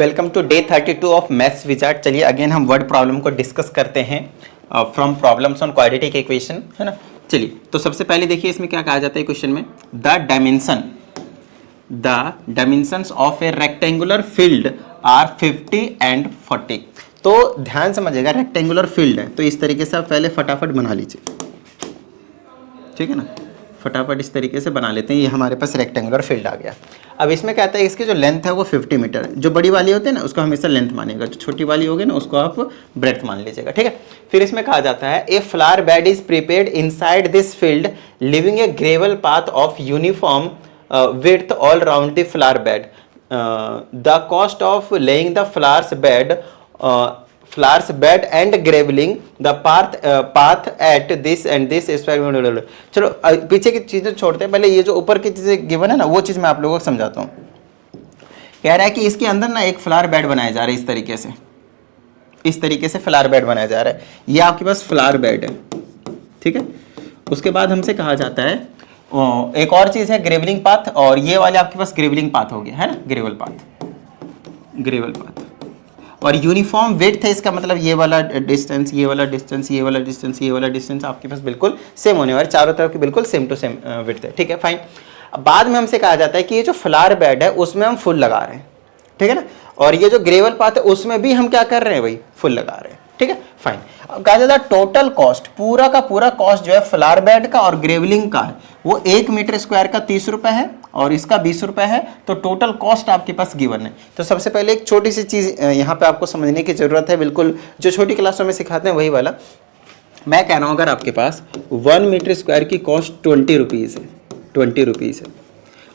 Welcome to day 32 of maths wizard. चलिए again हम word problem को डिस्कस करते हैं from problems on quadratic equation, है ना। चलिए तो सबसे पहले देखिए इसमें क्या कहा जाता है क्वेश्चन में, the dimensions of a rectangular field are 50 and 40। तो ध्यान समझिएगा, रेक्टेंगुलर फील्ड है तो इस तरीके से आप पहले फटाफट बना लीजिए, ठीक है ना। फटाफट इस तरीके से बना लेते हैं। ये हमारे पास रेक्टेंगुलर फील्ड आ गया। अब इसमें क्या आता है, इसकी जो लेंथ है वो 50 मीटर है। जो बड़ी वाली होती है ना उसको हमेशा लेंथ मानिएगा, जो छोटी वाली होगी ना उसको आप ब्रेड्थ मान लीजिएगा, ठीक है। फिर इसमें कहा जाता है a flower bed is prepared inside this field leaving a gravel path of uniform width all round the flower bed. The cost of laying the flowers bed and gravelling the path at this end this. चलो पीछे की चीजें छोड़ते हैं, पहले ये जो ऊपर की चीजें गिवन है ना वो चीज मैं आप लोगों को समझाता हूं। कह रहा है कि इसके अंदर ना एक फ्लावर बेड बनाया जा रहा है, इस तरीके से फ्लावर बेड बनाया जा रहा है। ये आपके पास फ्लावर बेड है, ठीक है। उसके बाद हमसे कहा जाता है एक और चीज है ग्रेवलिंग पाथ, और ये वाले आपके पास ग्रेवलिंग पाथ हो गया, है ना, ग्रेवल पाथ। और यूनिफॉर्म विड्थ है, इसका मतलब ये वाला डिस्टेंस, ये वाला डिस्टेंस, ये वाला डिस्टेंस, ये वाला डिस्टेंस आपके पास बिल्कुल सेम होने वाले, चारों तरफ की बिल्कुल सेम टू सेम विड्थ है, ठीक है, फाइन। अब बाद में हमसे कहा जाता है कि ये जो फ्लावर बेड है उसमें हम फुल लगा रहे हैं, ठीक है ना, और ये जो ग्रेवल पाथ है उसमें भी हम क्या कर रहे हैं भाई, फुल लगा रहे हैं, ठीक है, फाइन। अब कहा जाता है टोटल कॉस्ट, पूरा का पूरा कॉस्ट जो है फ्लावर बेड का और ग्रेवलिंग का है वो 1 मीटर स्क्वायर का 30 रुपए है और इसका 20 रुपए है। तो टोटल कॉस्ट आपके पास गिवन है। तो सबसे पहले एक छोटी सी चीज यहाँ पे आपको समझने की जरूरत है, बिल्कुल जो छोटी क्लासों में सिखाते हैं वही वाला। मैं कह रहा हूँ अगर आपके पास 1 मीटर स्क्वायर की कॉस्ट 20 रुपीज़ है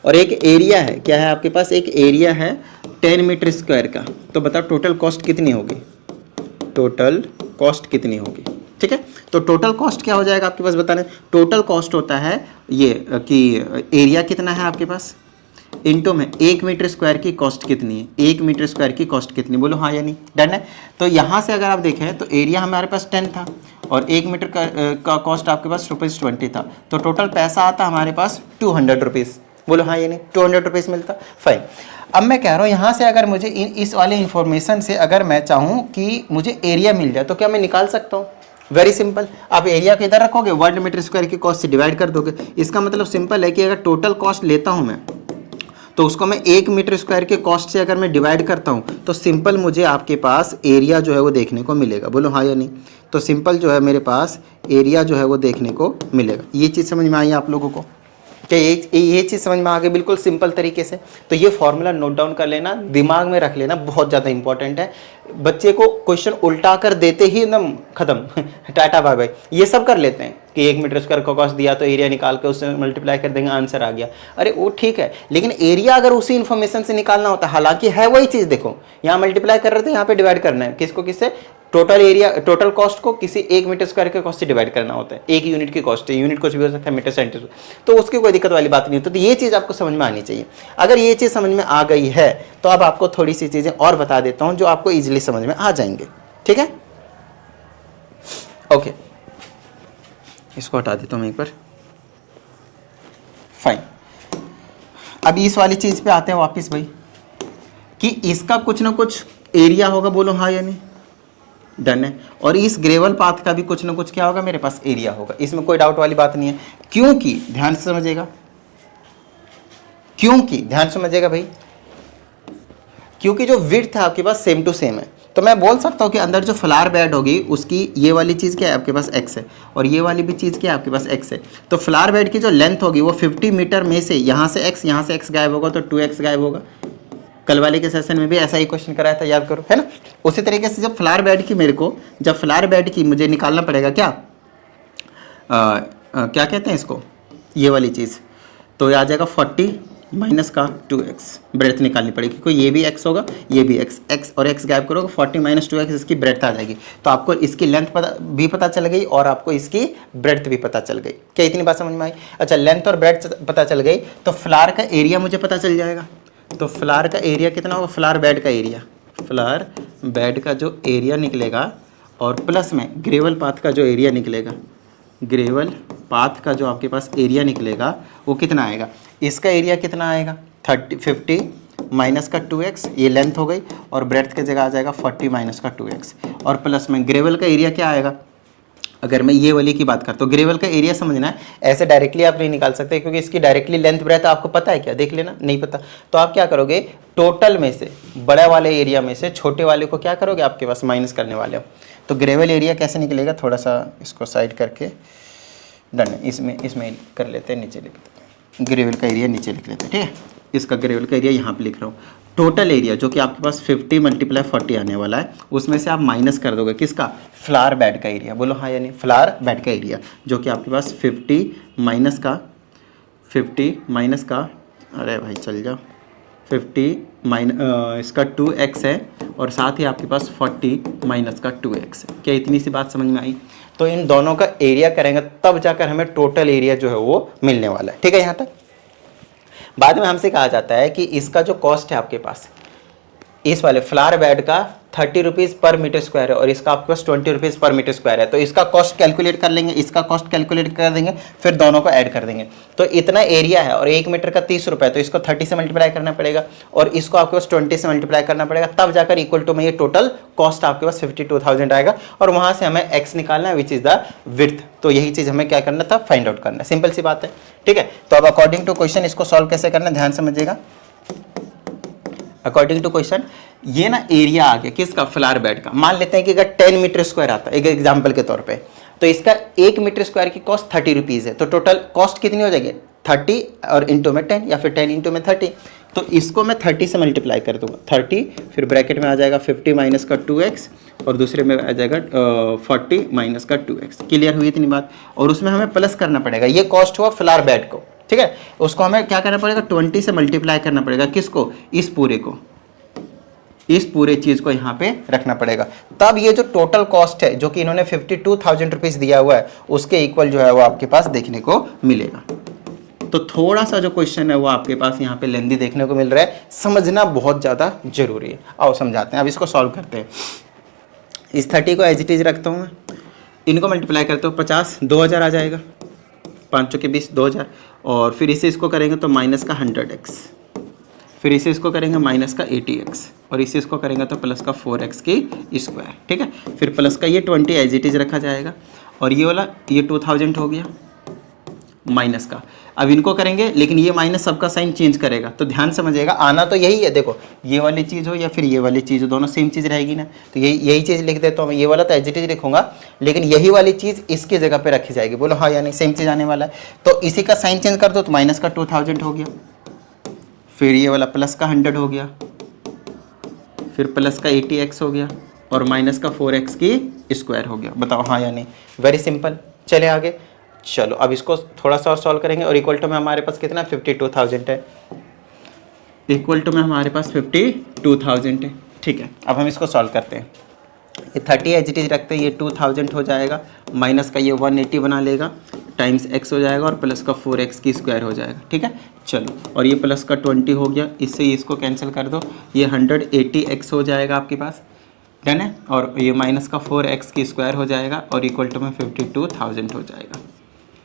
और एक एरिया है, क्या है आपके पास, एक एरिया है 10 मीटर स्क्वायर का, तो बताओ टोटल कॉस्ट कितनी होगी, ठीक है। तो टोटल कॉस्ट क्या हो जाएगा आपके पास, बताने। टोटल कॉस्ट होता है ये कि एरिया कितना है आपके पास इनटू में 1 मीटर स्क्वायर की कॉस्ट कितनी है, 1 मीटर स्क्वायर की कॉस्ट कितनी, बोलो हाँ या नहीं, डन है। तो यहाँ से अगर आप देखें तो एरिया हमारे पास 10 था और 1 मीटर का कॉस्ट आपके पास ₹20 था, तो टोटल पैसा आता हमारे पास 200 रुपीज़, बोलो हाँ या नहीं, 200 रुपीज़ मिलता, फाइन। अब मैं कह रहा हूँ यहाँ से अगर मुझे इस वाले इंफॉर्मेशन से अगर मैं चाहूँ कि मुझे एरिया मिल जाए तो क्या मैं निकाल सकता हूँ, वेरी सिंपल। आप एरिया को इधर रखोगे, 1 मीटर स्क्वायर की कॉस्ट से डिवाइड कर दोगे। इसका मतलब सिंपल है कि अगर टोटल कॉस्ट लेता हूँ मैं तो उसको मैं 1 मीटर स्क्वायर के कॉस्ट से अगर मैं डिवाइड करता हूँ तो सिंपल मुझे आपके पास एरिया जो है वो देखने को मिलेगा, बोलो हाँ या नहीं। तो सिंपल जो है मेरे पास एरिया जो है वो देखने को मिलेगा। ये चीज़ समझ में आई आप लोगों को, क्या ये चीज़ समझ में आ गई बिल्कुल सिंपल तरीके से। तो ये फॉर्मूला नोट डाउन कर लेना, दिमाग में रख लेना, बहुत ज़्यादा इंपॉर्टेंट है। बच्चे को क्वेश्चन उल्टा कर देते ही एकदम खत्म टाटा बाय बाय। ये सब कर लेते हैं कि 1 मीटर स्क्वायर का कॉस्ट दिया तो एरिया निकाल के उससे मल्टीप्लाई कर देंगे, आंसर आ गया। अरे वो ठीक है, लेकिन एरिया अगर उसी इन्फॉर्मेशन से निकालना होता है, हालांकि है वही चीज़, देखो यहाँ मल्टीप्लाई कर रहे थे, यहाँ पे डिवाइड करना है, किसको किससे, टोटल एरिया, टोटल कॉस्ट को किसी 1 मीटर स्क्वायर के कॉस्ट से डिवाइड करना होता है। 1 यूनिट की कॉस्ट है, यूनिट कुछ भी हो सकता है, मीटर सेंटीमीटर, तो उसकी कोई दिक्कत वाली बात नहीं होती। तो ये चीज़ आपको समझ में आनी चाहिए। अगर ये चीज़ समझ में आ गई है तो अब आपको थोड़ी सी चीज़ें और बता देता हूँ जो आपको ईजिली समझ में आ जाएंगे, ठीक है, ओके। इसको हटा देता हूँ मैं एक बार, फाइन। अब इस वाली चीज़ पे आते हैं वापस भाई, कि इसका कुछ ना कुछ एरिया होगा, बोलो हाँ या नहीं, डन है। और इस ग्रेवल पाथ का भी कुछ ना कुछ क्या होगा, मेरे पास एरिया होगा, इसमें कोई डाउट वाली बात नहीं है। क्योंकि ध्यान से समझिएगा, भाई, क्योंकि जो विड्थ है आपके पास सेम टू सेम है, तो मैं बोल सकता हूँ कि अंदर जो फ्लावर बेड होगी उसकी ये वाली चीज़ क्या है आपके पास x है और ये वाली भी चीज़ क्या है आपके पास x है। तो फ्लावर बेड की जो लेंथ होगी वो 50 मीटर में से यहाँ से x गायब होगा तो 2x गायब होगा। कल वाले के सेशन में भी ऐसा ही क्वेश्चन कराया था, याद करो, है ना। उसी तरीके से जब फ्लावर बेड की मुझे निकालना पड़ेगा क्या, क्या कहते हैं इसको, ये वाली चीज़, तो ये आ जाएगा 40 माइनस का 2x, ब्रेथ निकालनी पड़ेगी, क्योंकि ये भी x होगा, ये भी x और x गायब करोगे, 40 माइनस 2x, इसकी ब्रेथ आ जाएगी। तो आपको इसकी लेंथ भी पता चल गई और आपको इसकी ब्रेथ भी पता चल गई। क्या इतनी बात समझ में आई? अच्छा, लेंथ और ब्रेथ पता चल गई तो फ्लावर का एरिया मुझे पता चल जाएगा। तो फ्लावर का एरिया कितना होगा, फ्लावर बेड का जो एरिया निकलेगा और प्लस में ग्रेवल पाथ का जो एरिया निकलेगा, ग्रेवल पाथ का जो आपके पास एरिया निकलेगा वो कितना आएगा, इसका एरिया कितना आएगा 50 माइनस का 2x, ये लेंथ हो गई, और ब्रेड्थ की जगह आ जाएगा 40 माइनस का 2x, और प्लस में ग्रेवल का एरिया क्या आएगा। अगर मैं ये वाली की बात करता हूँ, ग्रेवल का एरिया समझना है, ऐसे डायरेक्टली आप नहीं निकाल सकते क्योंकि इसकी डायरेक्टली लेंथ ब्रेथ आपको पता है क्या, देख लेना, नहीं पता तो आप क्या करोगे, टोटल में से बड़े वाले एरिया में से छोटे वाले को क्या करोगे, आपके पास माइनस करने वाले हो। तो ग्रेवल एरिया कैसे निकलेगा, थोड़ा सा इसको साइड करके डन है, इसमें कर लेते हैं, नीचे लिख लेते हैं, ग्रेवल का एरिया नीचे लिख लेते हैं, ठीक है। इसका ग्रेवल का एरिया यहाँ पे लिख रहा हूँ। टोटल एरिया जो कि आपके पास 50 × 40 आने वाला है, उसमें से आप माइनस कर दोगे किसका, फ्लावर बेड का एरिया, बोलो हाँ या नहीं, फ्लावर बेड का एरिया जो कि आपके पास 50 माइनस का, अरे भाई चल जाओ, 50 इसका 2x है, और साथ ही आपके पास 40 माइनस का 2x है। क्या इतनी सी बात समझ में आई। तो इन दोनों का एरिया करेंगे तब जाकर हमें टोटल एरिया जो है वो मिलने वाला है, ठीक है। यहाँ तक बाद में हमसे कहा जाता है कि इसका जो कॉस्ट है आपके पास, इस वाले फ्लावर बेड का 30 रुपीज़ पर मीटर स्क्वायर है और इसका आपके पास 20 रुपीज़ पर मीटर स्क्वायर है। तो इसका कॉस्ट कैलकुलेट कर लेंगे, इसका कॉस्ट कैलकुलेट कर देंगे, फिर दोनों को ऐड कर देंगे। तो इतना एरिया है और 1 मीटर का 30 रुपये, तो इसको 30 से मल्टीप्लाई करना पड़ेगा और इसको आपके पास 20 से मल्टीप्लाई करना पड़ेगा, तब जाकर इक्वल टू में ये टोटल कॉस्ट आपके पास 52,000 आएगा। और वहाँ से हमें एक्स निकालना है विच इज़ द विड्थ। तो यही चीज़ हमें क्या करना था, फाइंड आउट करना है। सिंपल सी बात है, ठीक है। तो अब अकॉर्डिंग टू क्वेश्चन इसको सॉल्व कैसे करना है, ध्यान समझिएगा। अकॉर्डिंग टू क्वेश्चन ये ना एरिया आ गया किसका, फ्लावर बेड का। मान लेते हैं कि अगर 10 मीटर स्क्वायर आता है एक एग्जांपल के तौर पे, तो इसका 1 मीटर स्क्वायर की कॉस्ट 30 रुपीज़ है। तो टोटल कॉस्ट कितनी हो जाएगी, 30 और इंटू में 10 या फिर 10 इंटू में 30। तो इसको मैं 30 से मल्टीप्लाई कर दूंगा, 30 फिर ब्रैकेट में आ जाएगा 50 माइनस का 2x और दूसरे में आ जाएगा 40 माइनस का 2x। क्लियर हुई इतनी बात। और उसमें हमें प्लस करना पड़ेगा, ये कॉस्ट हुआ फ्लावर बेड को, ठीक है। उसको हमें क्या करना पड़ेगा, 20 से मल्टीप्लाई करना पड़ेगा, किसको, इस पूरे को, इस पूरे चीज को यहाँ पे रखना पड़ेगा। तब ये जो टोटल कॉस्ट है जो कि इन्होंने 52,000 रुपीज दिया हुआ है, उसके इक्वल जो है वो आपके पास देखने को मिलेगा। तो थोड़ा सा जो क्वेश्चन है वो आपके पास यहाँ पे लेंदी देखने को मिल रहा है, समझना बहुत ज्यादा जरूरी है। आओ समझाते हैं, अब इसको सॉल्व करते हैं। इस 30 को एज इट इज रखता हूँ मैं, इनको मल्टीप्लाई करते हो 50, 2000 आ जाएगा, 5 के 20 2000, और फिर इसे इसको करेंगे तो माइनस का 100x, फिर इसे इसको करेंगे माइनस का 80x, और इसे इसको करेंगे तो प्लस का 4x की स्क्वायर, ठीक है। फिर प्लस का ये 20 एज इट इज रखा जाएगा, और ये वाला ये 2000 हो गया माइनस का। अब इनको करेंगे लेकिन ये माइनस सबका साइन चेंज करेगा, तो ध्यान समझिएगा, आना तो यही है। देखो ये वाली चीज़ हो या फिर ये वाली चीज़ हो, दोनों सेम चीज़ रहेगी ना। तो यही चीज़ लिख देता हूँ मैं, ये वाला तो एज इट इज लिखूंगा, लेकिन यही वाली चीज़ इसकी जगह पे रखी जाएगी। बोलो हाँ यानी सेम चीज़ आने वाला है। तो इसी का साइन चेंज कर दो तो माइनस का 2000 हो गया, फिर ये वाला प्लस का 100 हो गया, फिर प्लस का 80x हो गया, और माइनस का 4x की स्क्वायर हो गया। बताओ हाँ या नहीं। Very simple. चले आगे, चलो अब इसको थोड़ा सा और सॉल्व करेंगे। और इक्वल टू में हमारे पास कितना 52,000 है, इक्वल टू में हमारे पास 52,000 है, ठीक है। अब हम इसको सॉल्व करते हैं। ये 30 एज इट इज रखते हैं, ये 2000 हो जाएगा, माइनस का ये 180 बना लेगा, टाइम्स x हो जाएगा, और प्लस का 4x की स्क्वायर हो जाएगा, ठीक है। चलो, और ये प्लस का 20 हो गया, इससे इसको कैंसिल कर दो, ये 180x हो जाएगा आपके पास, डन है। और ये माइनस का 4x की स्क्वायर हो जाएगा, और इक्वल टू में 52,000 हो जाएगा।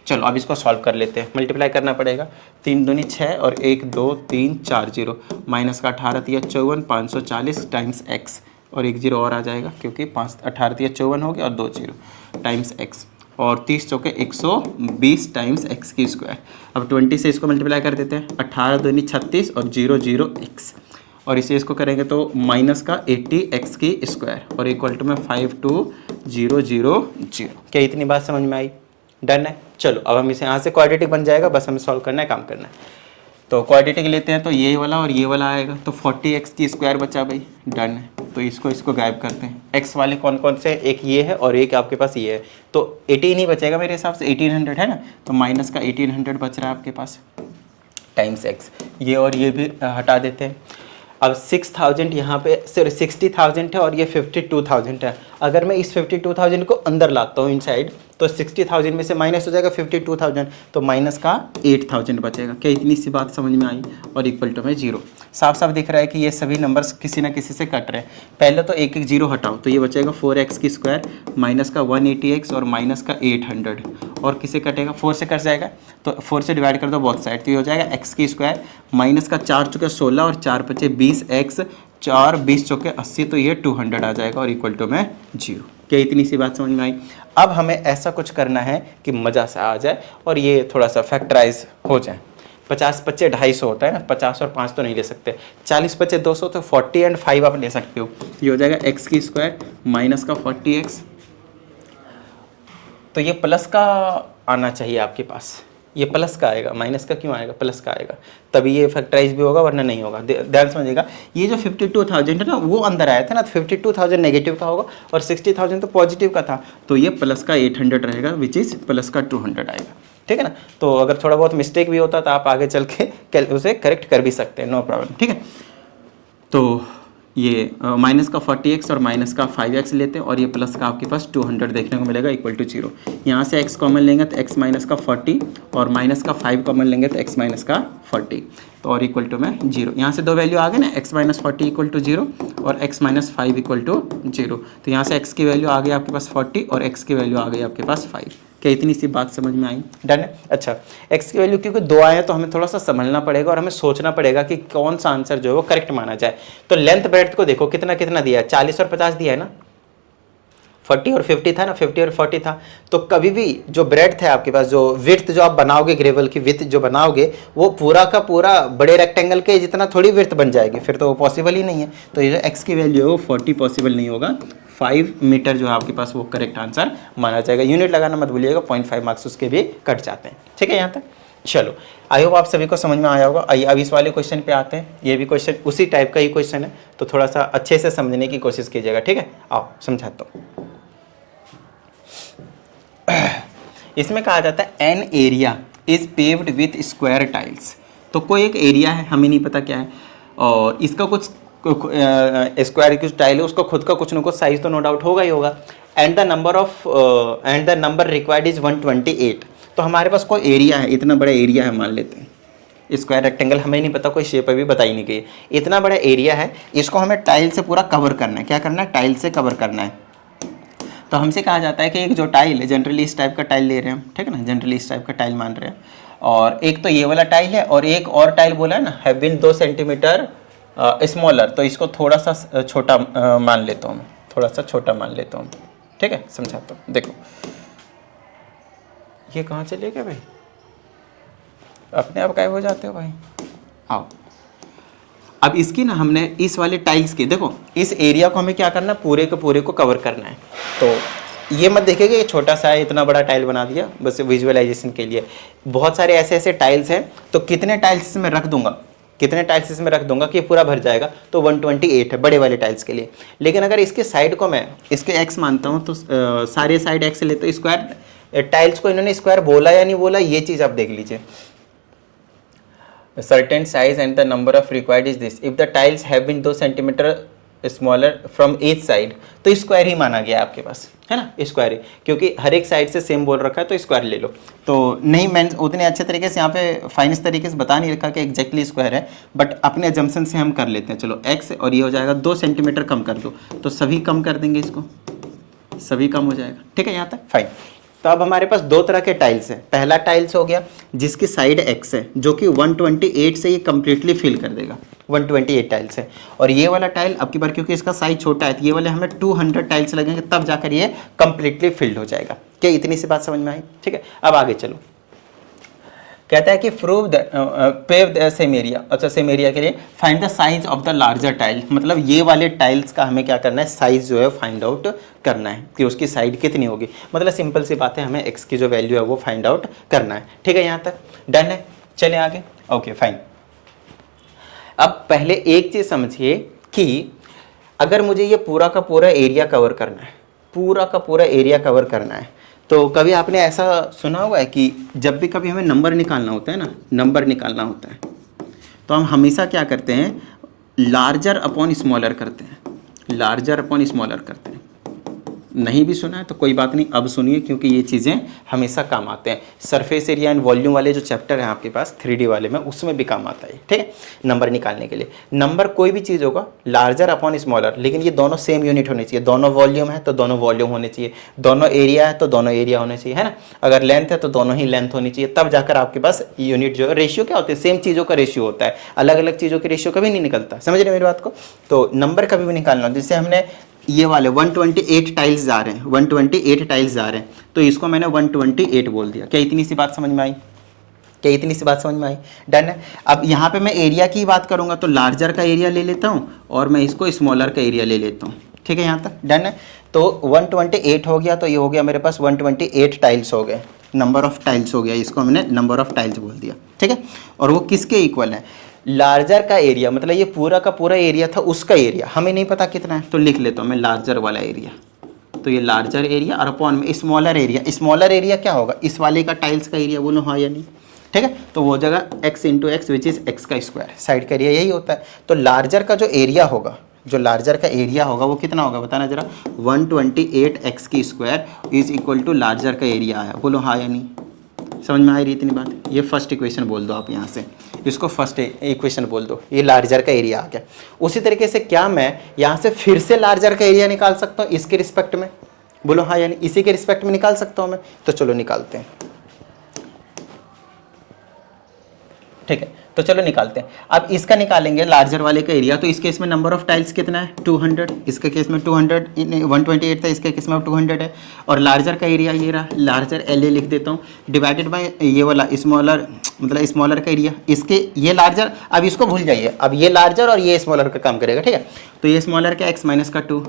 चलो अब इसको सॉल्व कर लेते हैं। मल्टीप्लाई करना पड़ेगा, 3 दूनी 6 और 1 2 3 4 0, माइनस का 18 × 54 540 टाइम्स x, और 1 0 और आ जाएगा क्योंकि 5 18 × 54 हो गया, और 2 0 टाइम्स x, और 30 चौके 120 टाइम्स x की स्क्वायर। अब 20 से इसको मल्टीप्लाई कर देते हैं, 18 दूनी 36 और 0 0 x, और इसे इसको करेंगे तो माइनस का 80x की स्क्वायर, और इक्वल टू में 52,000। क्या इतनी बात समझ में आई, डन है। चलो अब हम इसे यहाँ से क्वाड्रेटिक बन जाएगा, बस हमें सॉल्व करना है, काम करना है। तो क्वाड्रेटिक लेते हैं तो ये वाला और ये वाला आएगा, तो 40x की स्क्वायर बचा भाई, डन है। तो इसको गायब करते हैं। x वाले कौन कौन से, एक ये है और एक आपके पास ये है, तो 18 ही बचेगा मेरे हिसाब से, 1800 है ना, तो माइनस का 1800 बच रहा है आपके पास, टाइम्स x, ये और ये भी हटा देते हैं। अब 6000 यहाँ पे सिर्फ 60,000 है और ये 52,000 है। अगर मैं इस 52,000 को अंदर लाता हूँ इनसाइड, तो 60,000 में से माइनस हो जाएगा 52,000, तो माइनस का 8,000 बचेगा। क्या इतनी सी बात समझ में आई? और इक्वल टू में 0। साफ साफ दिख रहा है कि ये सभी नंबर्स किसी ना किसी से कट रहे हैं। पहले तो एक एक जीरो हटाओ, तो ये बचेगा 4x की स्क्वायर माइनस का 180x और माइनस का 800, और किसे कटेगा? 4 से कट जाएगा, तो 4 से डिवाइड कर दो बोथ साइड, तो ये हो जाएगा x की स्क्वायर माइनस का 4 चौके 16 और 4 बचे 20x, 4 20 चौके 80, तो ये 200 आ जाएगा और इक्वल टू में 0। क्या इतनी सी बात समझ में आई? अब हमें ऐसा कुछ करना है कि मज़ा सा आ जाए और ये थोड़ा सा फैक्टराइज हो जाए। 50 बच्चे 250 होता है ना, 50 और 5 तो नहीं ले सकते, 40 बच्चे 200, तो 40 एंड 5 आप ले सकते हो। ये हो जाएगा x की स्क्वायर माइनस का 40x, तो ये प्लस का आना चाहिए आपके पास, ये प्लस का आएगा, माइनस का क्यों आएगा? प्लस का आएगा, तभी ये फैक्टराइज भी होगा, वरना नहीं होगा। ध्यान समझिएगा, ये जो 52,000 है ना वो अंदर आया था ना, 52,000 नेगेटिव का होगा और 60,000 तो पॉजिटिव का था, तो ये प्लस का 800 रहेगा, विच इज़ प्लस का 200 आएगा। ठीक है ना? तो अगर थोड़ा बहुत मिस्टेक भी होता तो आप आगे चल के उसे करेक्ट कर भी सकते हैं, नो प्रॉब्लम। ठीक है, तो ये माइनस का 40x और माइनस का 5x लेते हैं और ये प्लस का आपके पास 200 देखने को मिलेगा इक्वल टू 0। यहाँ से x कॉमन लेंगे तो x माइनस का 40 और माइनस का 5 कॉमन लेंगे तो x माइनस का 40, तो और इक्वल टू में 0। यहाँ से दो वैल्यू आ गए ना, x माइनस 40 इक्वल टू 0 और x माइनस 5 इक्वल टू 0, तो यहाँ से x की वैल्यू आ गई आपके पास 40 और x की वैल्यू आ गई आपके पास 5। क्या इतनी सी बात समझ में आई? डन है। अच्छा, x की वैल्यू क्योंकि 2 आए हैं तो हमें थोड़ा सा समझना पड़ेगा और हमें सोचना पड़ेगा कि कौन सा आंसर जो है वो करेक्ट माना जाए। तो लेंथ ब्रेड्थ को देखो कितना कितना दिया है, 40 और 50 दिया है ना, 40 और 50 था ना, 50 और 40 था। तो कभी भी जो ब्रेड्थ है आपके पास, जो विड्थ जो आप बनाओगे, ग्रेवल की विड्थ जो बनाओगे, वो पूरा का पूरा बड़े रेक्टेंगल के जितना थोड़ी विड्थ बन जाएगी, फिर तो वो पॉसिबल ही नहीं है। तो ये जो x की वैल्यू है वो 40 पॉसिबल नहीं होगा, 5 मीटर जो है आपके पास वो करेक्ट आंसर माना जाएगा। यूनिट लगाना मत भूलिएगा, 0.5 मार्क्स उसके भी कट जाते हैं। ठीक है यहाँ तक? चलो, आई होप आप सभी को समझ में आया होगा। आइए अब इस वाले क्वेश्चन पे आते हैं। ये भी क्वेश्चन उसी टाइप का ही क्वेश्चन है, तो थोड़ा सा अच्छे से समझने की कोशिश कीजिएगा। ठीक है, आओ समझाता हूँ। इसमें कहा जाता है an area is paved with square tiles. तो कोई एक एरिया है, हमें नहीं पता क्या है, और इसका कुछ स्क्वायर की टाइल है, उसका खुद का कुछ ना कुछ साइज तो नो डाउट होगा ही होगा। And the number required is 128। तो हमारे पास कोई एरिया है, इतना बड़ा एरिया है, मान लेते हैं स्क्वायर रेक्टेंगल, हमें नहीं पता, कोई शेप अभी बताई नहीं गई। इतना बड़ा एरिया है, इसको हमें टाइल से पूरा कवर करना है। क्या करना है? टाइल से कवर करना है। तो हमसे कहा जाता है कि एक जो टाइल है, जनरली इस टाइप का टाइल ले रहे हैं हम, ठीक है ना, जनरली इस टाइप का टाइल मान रहे हैं, और एक तो ये वाला टाइल है और एक और टाइल बोला है ना, हैव बीन 2 सेंटीमीटर स्मॉलर, तो इसको थोड़ा सा छोटा मान लेता हूँ, थोड़ा सा छोटा मान लेता हूँ। ठीक है, समझाता हूँ। देखो ये कहाँ चले गए भाई, अपने आप गायब हो जाते हो भाई। आओ, अब इसकी ना हमने इस वाले टाइल्स की, देखो इस एरिया को हमें क्या करना है, पूरे के पूरे को कवर करना है। तो ये मत देखिएगा ये छोटा सा है, इतना बड़ा टाइल बना दिया बस विजुअलाइजेशन के लिए। बहुत सारे ऐसे ऐसे टाइल्स हैं, तो कितने टाइल्स इसमें रख दूंगा, कितने टाइल्स इसमें रख दूंगा कि ये पूरा भर जाएगा, तो 128 है बड़े वाले टाइल्स के लिए। लेकिन अगर इसके साइड को मैं इसके एक्स मानता हूँ, तो सारे साइड एक्स लेते तो स्क्वायर टाइल्स को इन्होंने स्क्वायर बोला या नहीं बोला, ये चीज़ आप देख लीजिए। certain size and the number of required is this if the tiles have been 2 centimetre smaller from each side, तो स्क्वायर ही माना गया आपके पास, है ना, स्क्वायर ही, क्योंकि हर एक साइड से सेम बोल रखा है, तो स्क्वायर ले लो। तो नहीं, मैं उतने अच्छे तरीके से यहाँ पे फाइनेंस तरीके से बता नहीं रखा कि एग्जैक्टली स्क्वायर है, बट अपने अजम्पशन से हम कर लेते हैं। चलो एक्स और ये हो जाएगा 2 सेंटीमीटर कम कर दो, तो सभी कम कर देंगे, इसको सभी कम हो जाएगा। ठीक है यहाँ तक फाइन। तो अब हमारे पास 2 तरह के टाइल्स हैं। पहला टाइल्स हो गया जिसकी साइड एक्स है, जो कि 128 से ये कंप्लीटली फिल कर देगा, 128 टाइल्स है। और ये वाला टाइल अब की बार क्योंकि इसका साइज छोटा है, तो ये वाले हमें 200 टाइल्स लगेंगे, तब जाकर ये कंप्लीटली फिल्ड हो जाएगा। क्या इतनी सी बात समझ में आई? ठीक है, अब आगे चलो। कहता है कि prove the pave the same area. अच्छा, सेम एरिया के लिए find the size of the larger tile, मतलब ये वाले टाइल्स का हमें क्या करना है, साइज जो है फाइंड आउट करना है कि उसकी साइड कितनी होगी। मतलब सिंपल सी बात है, हमें एक्स की जो वैल्यू है वो फाइंड आउट करना है। ठीक है, यहाँ तक डन है। चले आगे। Okay fine. अब पहले एक चीज समझिए कि अगर मुझे ये पूरा का पूरा एरिया कवर करना है, पूरा का पूरा एरिया कवर करना है, तो कभी आपने ऐसा सुना हुआ है कि जब भी कभी हमें नंबर निकालना होता है ना, नंबर निकालना होता है, तो हम हमेशा क्या करते हैं, लार्जर अपॉन स्मॉलर करते हैं, लार्जर अपॉन स्मॉलर करते हैं। नहीं भी सुना है तो कोई बात नहीं, अब सुनिए, क्योंकि ये चीज़ें हमेशा काम आते हैं। सरफेस एरिया एंड वॉल्यूम वाले जो चैप्टर हैं आपके पास 3D वाले में, उसमें भी काम आता है, ठीक है, नंबर निकालने के लिए। नंबर कोई भी चीज़ होगा लार्जर अपॉन स्मॉलर, लेकिन ये दोनों सेम यूनिट होनी चाहिए। दोनों वॉल्यूम है तो दोनों वॉल्यूम होने चाहिए, दोनों एरिया है तो दोनों एरिया होने चाहिए, है ना। अगर लेंथ है तो दोनों ही लेंथ होनी चाहिए, तब जाकर आपके पास यूनिट जो है, रेशियो क्या होती है, सेम चीज़ों का रेशियो होता है, अलग अलग चीज़ों के रेशियो कभी नहीं निकलता। समझ रहे मेरी बात को। तो नंबर कभी भी निकालना, जैसे हमने ये वाले 128 टाइल्स जा रहे हैं, 128 टाइल्स जा रहे हैं, तो इसको मैंने 128 बोल दिया। क्या इतनी सी बात समझ में आई? क्या इतनी सी बात समझ में आई? डन है। अब यहाँ पे मैं एरिया की बात करूँगा तो लार्जर का एरिया ले लेता हूँ और मैं इसको स्मॉलर का एरिया ले लेता हूँ, ठीक है, यहाँ तक डन है। तो 128 हो गया, तो ये हो गया मेरे पास 128 टाइल्स हो गए, नंबर ऑफ टाइल्स हो गया, इसको हमने नंबर ऑफ टाइल्स बोल दिया, ठीक है। और वो किसके इक्वल है? लार्जर का एरिया, मतलब ये पूरा का पूरा एरिया था, उसका एरिया हमें नहीं पता कितना है, तो लिख लेता हूँ मैं लार्जर वाला एरिया। तो ये लार्जर एरिया और अपॉन में स्मॉलर एरिया। स्मॉलर एरिया क्या होगा? इस वाले का टाइल्स का एरिया, बोलो हाँ या नहीं, ठीक है। तो वो जगह x into x which is x का स्क्वायर, साइड का एरिया यही होता है। तो लार्जर का जो एरिया होगा, जो लार्जर का एरिया होगा वो कितना होगा बताना जरा? 128x की square is equal to larger का एरिया आया, बोलो हाँ या नहीं। समझ में आ रही इतनी बात? ये फर्स्ट इक्वेशन बोल दो आप, यहाँ से इसको फर्स्ट इक्वेशन बोल दो, ये लार्जर का एरिया आ गया। उसी तरीके से क्या मैं यहाँ से फिर से लार्जर का एरिया निकाल सकता हूँ इसके रिस्पेक्ट में? बोलो हाँ, यानी इसी के रिस्पेक्ट में निकाल सकता हूँ मैं। तो चलो निकालते हैं, ठीक है, तो चलो निकालते हैं। अब इसका निकालेंगे लार्जर वाले का एरिया, तो इस केस में नंबर ऑफ टाइल्स कितना है? 200। इसके केस में 200, 128 था, इसके केस में 200 है। और लार्जर का एरिया ये रहा, लार्जर एल ए लिख देता हूँ, डिवाइडेड बाय ये वाला स्मॉलर, मतलब स्मॉलर का एरिया। इसके ये लार्जर, अब इसको भूल जाइए, अब ये लार्जर और ये स्मॉलर का काम करेगा, ठीक है। तो ये स्मॉलर का x माइनस का 2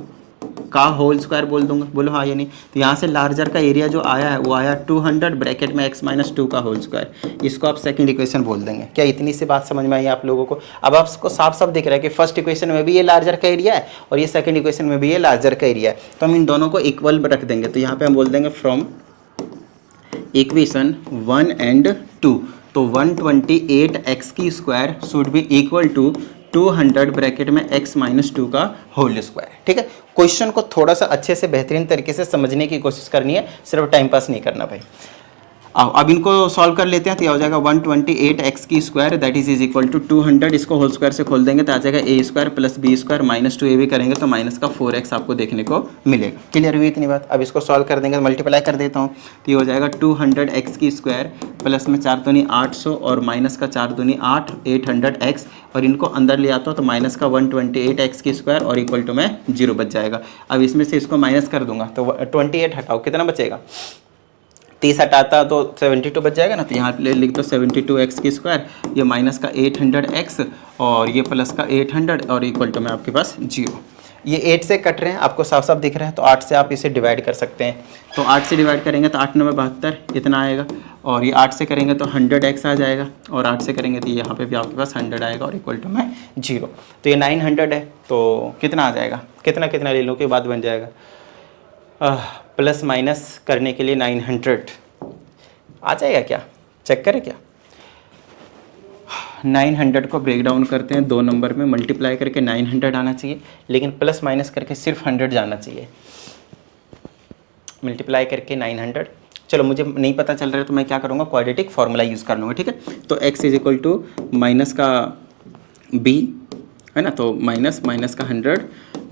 का होल स्क्वायर बोल दूंगा, बोलो हाँ या नहीं। तो यहाँ से लार्जर का एरिया जो आया है वो आया 200 ब्रैकेट में x माइनस 2 का होल स्क्वायर। इसको आप सेकंड इक्वेशन बोल देंगे। क्या इतनी सी बात समझ में आई आप लोगों को? अब आपको साफ साफ दिख रहा है कि फर्स्ट इक्वेशन में भी ये लार्जर का एरिया है और ये सेकंड इक्वेशन में भी ये लार्जर का एरिया है, तो हम इन दोनों को इक्वल रख देंगे। तो यहाँ पे हम बोल देंगे फ्रॉम इक्वेशन 1 and 2, तो 128x की square should be equal to 200 bracket में x माइनस 2 का होल स्क्वायर, ठीक है। क्वेश्चन को थोड़ा सा अच्छे से बेहतरीन तरीके से समझने की कोशिश करनी है, सिर्फ टाइम पास नहीं करना भाई। आओ अब इनको सॉल्व कर लेते हैं। तो यह हो जाएगा 128x की square that is equal to 200, इसको होल स्क्वायर से खोल देंगे तो आ जाएगा a square plus b square minus 2a भी करेंगे तो माइनस का 4x आपको देखने को मिलेगा। क्लियर हुई इतनी बात? अब इसको सॉल्व कर देंगे तो मल्टीप्लाई कर देता हूँ, तो ये हो जाएगा 200x की स्क्वायर प्लस में 4 दूनी 800 और माइनस का 4 दूनी 8, 800x, और इनको अंदर ले आता हूँ तो माइनस का 128x की स्क्वायर और इक्वल टू में 0 बच जाएगा। अब इसमें से इसको माइनस कर दूंगा तो 28 हटाओ, कितना बचेगा? 30 हटाता तो 72 बच जाएगा ना। तो यहाँ लिख दो 72x की स्क्वायर, ये माइनस का 800x और ये प्लस का 800 और इक्वल टू में आपके पास 0। ये 8 से कट रहे हैं, आपको साफ साफ दिख रहा है, तो 8 से आप इसे डिवाइड कर सकते हैं। तो 8 से डिवाइड करेंगे तो 8 9 72 इतना आएगा, और ये 8 से करेंगे तो 100x आ जाएगा, और 8 से करेंगे तो यहाँ पे भी आपके पास 100 आएगा और इक्वल टू में 0। तो ये 900 है, तो कितना आ जाएगा? कितना कितना ले लो के बाद बन जाएगा? प्लस माइनस करने के लिए 900 आ जाएगा क्या? चेक करें क्या? 900 को ब्रेक डाउन करते हैं 2 नंबर में, मल्टीप्लाई करके 900 आना चाहिए, लेकिन प्लस माइनस करके सिर्फ 100 जाना चाहिए। मल्टीप्लाई करके 900, चलो मुझे नहीं पता चल रहा है तो मैं क्या करूँगा, क्वाड्रेटिक फार्मूला यूज़ कर लूँगा, ठीक है। तो x is equal to minus का b है ना, तो माइनस माइनस का 100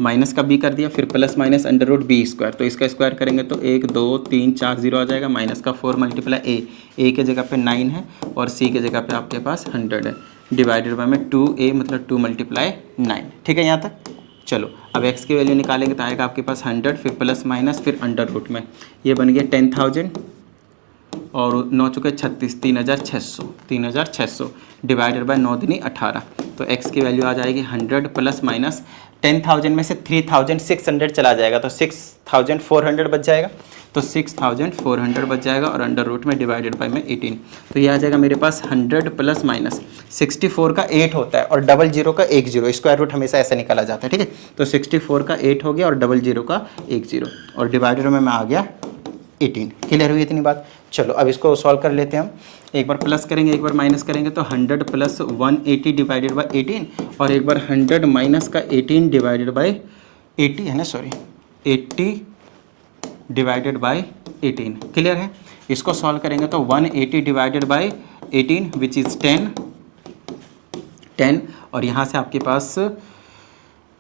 माइनस का b कर दिया, फिर plus minus under root b square, तो इसका स्क्वायर करेंगे तो 1 2 3 4 0 आ जाएगा, माइनस का 4 मल्टीप्लाई a के जगह पे 9 है और c के जगह पे आपके पास 100 है, डिवाइडेड बाय में 2a मतलब 2 मल्टीप्लाई 9, ठीक है यहाँ तक। चलो अब x की वैल्यू निकालेंगे तो आएगा आपके पास 100, फिर प्लस माइनस फिर अंडर रूट में, ये बन गया 10,000 और 9 चुके 36, 3600 डिवाइडेड बाय 9 दूनी 18, तो x की वैल्यू आ जाएगी 100 प्लस माइनस 10,000 में से 3,600 चला जाएगा तो 6,400 बच जाएगा, तो 6,400 बच जाएगा और अंडर रूट में डिवाइडेड बाय में 18, तो ये आ जाएगा मेरे पास 100 प्लस माइनस 64 का 8 होता है और 00 का 10, स्क्वायर रूट हमेशा ऐसा निकाला जाता है, ठीक है। तो 64 का 8 हो गया और 00 का 10 और डिवाइडेड में आ गया 18। क्लियर हुई इतनी बात? चलो अब इसको सॉल्व कर लेते हैं हम, एक बार प्लस करेंगे एक बार माइनस करेंगे, तो 100 प्लस 180 डिवाइडेड बाय 18 और एक बार 100 माइनस का 18 डिवाइडेड बाय 80 है ना, सॉरी 80 डिवाइडेड बाई 18। क्लियर है? इसको सॉल्व करेंगे तो 180 डिवाइडेड बाई 18 विच इज़ 10 और यहाँ से आपके पास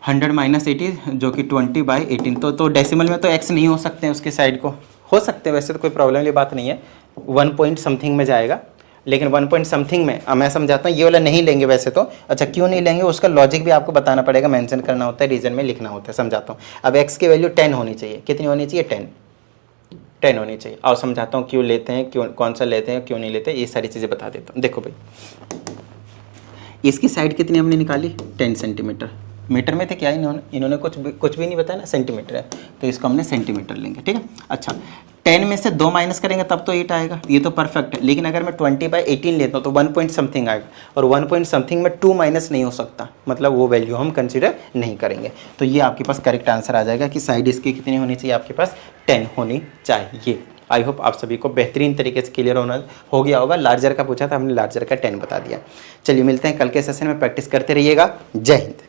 100 माइनस 80 जो कि 20/18। तो डेसिमल में तो x नहीं हो सकते हैं, उसके साइड को हो सकते हैं, वैसे तो कोई प्रॉब्लम वाली बात नहीं है, 1 पॉइंट समथिंग में जाएगा, लेकिन 1 पॉइंट समथिंग में मैं समझाता हूँ ये वाला नहीं लेंगे वैसे तो। अच्छा क्यों नहीं लेंगे उसका लॉजिक भी आपको बताना पड़ेगा, मेंशन करना होता है, रीजन में लिखना होता है, समझाता हूँ। अब x की वैल्यू 10 होनी चाहिए, कितनी होनी चाहिए? 10 होनी चाहिए। और समझाता हूँ क्यों लेते हैं, क्यों कौन सा लेते हैं, क्यों नहीं लेते, ये सारी चीज़ें बता देता हूँ। देखो भाई इसकी साइड कितनी हमने निकाली? 10 सेंटीमीटर। मीटर में थे क्या इन्होंने कुछ भी नहीं बताया ना, सेंटीमीटर है, तो इसको हमने सेंटीमीटर लेंगे। ठीक है? अच्छा 10 में से 2 माइनस करेंगे तब तो 8 आएगा, ये तो परफेक्ट है। लेकिन अगर मैं 20/18 लेता हूँ तो 1 पॉइंट समथिंग आएगा, और 1 पॉइंट समथिंग में 2 माइनस नहीं हो सकता, मतलब वो वैल्यू हम कंसिडर नहीं करेंगे। तो ये आपके पास करेक्ट आंसर आ जाएगा कि साइड इसकी कितनी होनी चाहिए? आपके पास 10 होनी चाहिए। आई होप आप सभी को बेहतरीन तरीके से क्लियर हो गया होगा। लार्जर का पूछा था, हमने लार्जर का 10 बता दिया। चलिए मिलते हैं कल के सेशन में, प्रैक्टिस करते रहिएगा। जय हिंद।